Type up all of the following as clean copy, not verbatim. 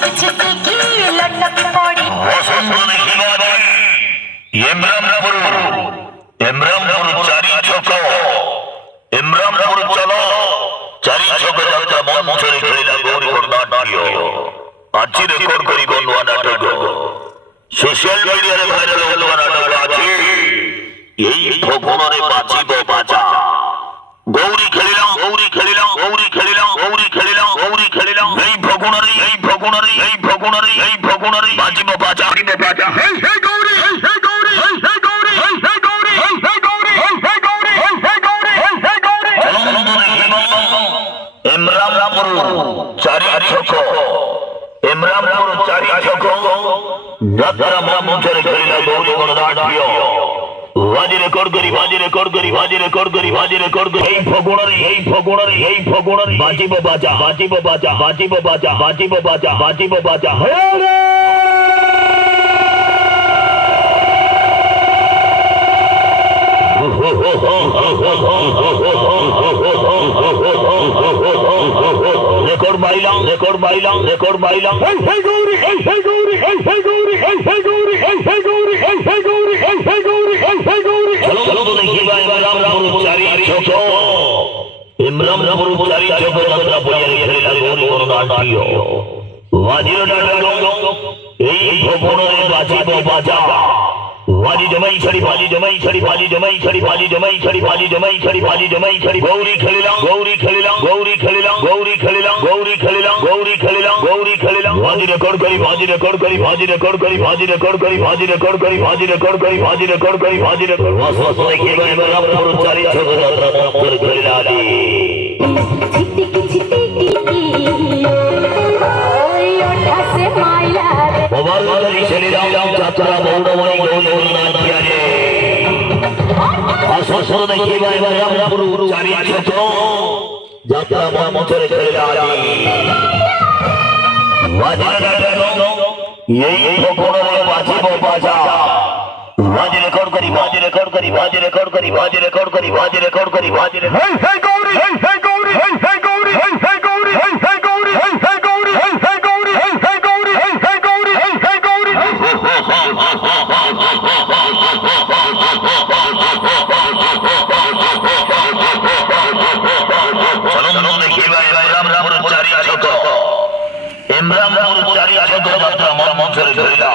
पीछे देखी लटक पड़ी इमरानपुर चारी छक इमरानपुर चलो चारी छक যাত্রা মঞ্চে খেলা গৌরী নাট্য আজি রেকর্ড করি বন্ধুয়া নাটক সোশ্যাল মিডিয়ারে ভাইরাল হওয়া নাটক আছে এই ভগবানে বাঁচিব বাঁচা গৌরী খেলিলাম গৌরী খেলিলাম গৌরী খেলিলাম গৌরী খেলিলাম গৌরী খেলিলাম এই ভগবানে এই ভগবানে এই ভগবানে এই ভগবানে বাঁচিব বাঁচা বাঁচা হে হে গৌরী হে হে গৌরী হে হে গৌরী হে হে গৌরী হে হে গৌরী হে হে গৌরী হে হে গৌরী হে হে গৌরী ইমরানপুর চারি ছক ইমরানপুর চারি ছক যাত্রা মঞ্চে খেলিলা গৌরী নাট্য বাজি রেকর্ড করি বাজি রেকর্ড করি বাজি রেকর্ড করি বাজি রেকর্ড করি এই ভগবানে এই ভগবানে এই ভগবানে বাজিব বাজা বাজিব বাজা বাজিব বাজা বাজিব বাজা বাজিব বাজা রেকর্ড বাইলাম রেকর্ড বাইলাম রেকর্ড বাইলাম এই হে গৌরী এই হে গৌরী এই হে গৌরী এই হে গৌরী এই হে গৌরী এই হে গৌরী এই হে গৌরী এই হে গৌরী চলো চলো তো দেখি ভাই ইমরানপুর চারি ছক ইমরানপুর চারি ছক যাত্রা বইয়ে খেলা গৌরী নাট্য বাজির নাটক এই ভগবানে বাজিব বাজা বাজি জমাই ছড়ি বাজি জমাই ছড়ি বাজি জমাই ছড়ি বাজি জমাই ছড়ি বাজি জমাই ছড়ি বাজি জমাই ছড়ি গৌরী খেলিলাম গৌরী খেলিলাম গৌরী খেলিলাম গৌরী খেলিলাম গৌরী খেলিলাম গৌরী খেলিলাম গৌরী খেলিলাম বাজি রেকর্ড করি বাজি রেকর্ড করি বাজি রেকর্ড করি বাজি রেকর্ড করি বাজি রেকর্ড করি বাজি রেকর্ড করি বাজি রেকর্ড করি বাজি রেকর্ড ওয়াস দেখি ভাই ইমরানপুর চারি ছক যাত্রা মঞ্চে খেলিলা আদি বাবারি ছেলেরাম যাত্রা বৌড়মণি গৌরী নাট্য আসর দেখি ভাই ইমরানপুর চারি ছক যাত্রা মঞ্চে খেলিলা আদি বাজার নাটক এই ভগবানে বাজিব বাজা বাজি রেকর্ড করি বাজি রেকর্ড করি বাজি রেকর্ড করি বাজি রেকর্ড করি বাজি রেকর্ড করি বাজি রেকর্ড হে গৌরী হে হে গৌরী হে হে গৌরী হে হে গৌরী হে হে গৌরী হে হে গৌরী হে হে গৌরী হে হে গৌরী হে হে গৌরী হে হে গৌরী চলো দেখি ভাই ইমরানপুর চারি ছক ইমরানপুর চারি ছক যাত্রা মঞ্চে খেলিলা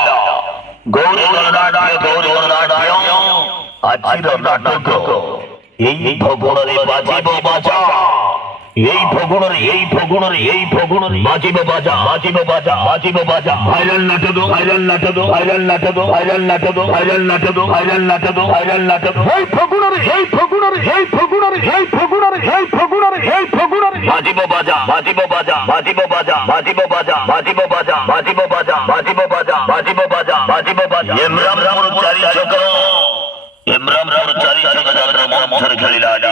গৌরী নাট্য গৌরী নাট্য আজির নাটক এই ভগবানে বাজিব বাজা এই ভগবানে এই ভগবানে এই ভগবানে বাজিব বাজা বাজিব বাজা বাজিব বাজা ভাইরাল নাটক ভাইরাল নাটক ভাইরাল নাটক ভাইরাল নাটক ভাইরাল নাটক ভাইরাল নাটক ভাইরাল নাটক এই ভগবানে এই ভগবানে এই ভগবানে এই ভগবানে এই ভগবানে এই ভগবানে বাজিব বাজা বাজিব বাজা বাজিব বাজা বাজিব বাজা বাজিব বাজা বাজিব বাজা বাজিব বাজা বাজিব বাজা বাজিব বাজা ইমরানপুর চারি ছক ইমরানপুর চারি ছক যাত্রা মঞ্চে খেলিলা আদি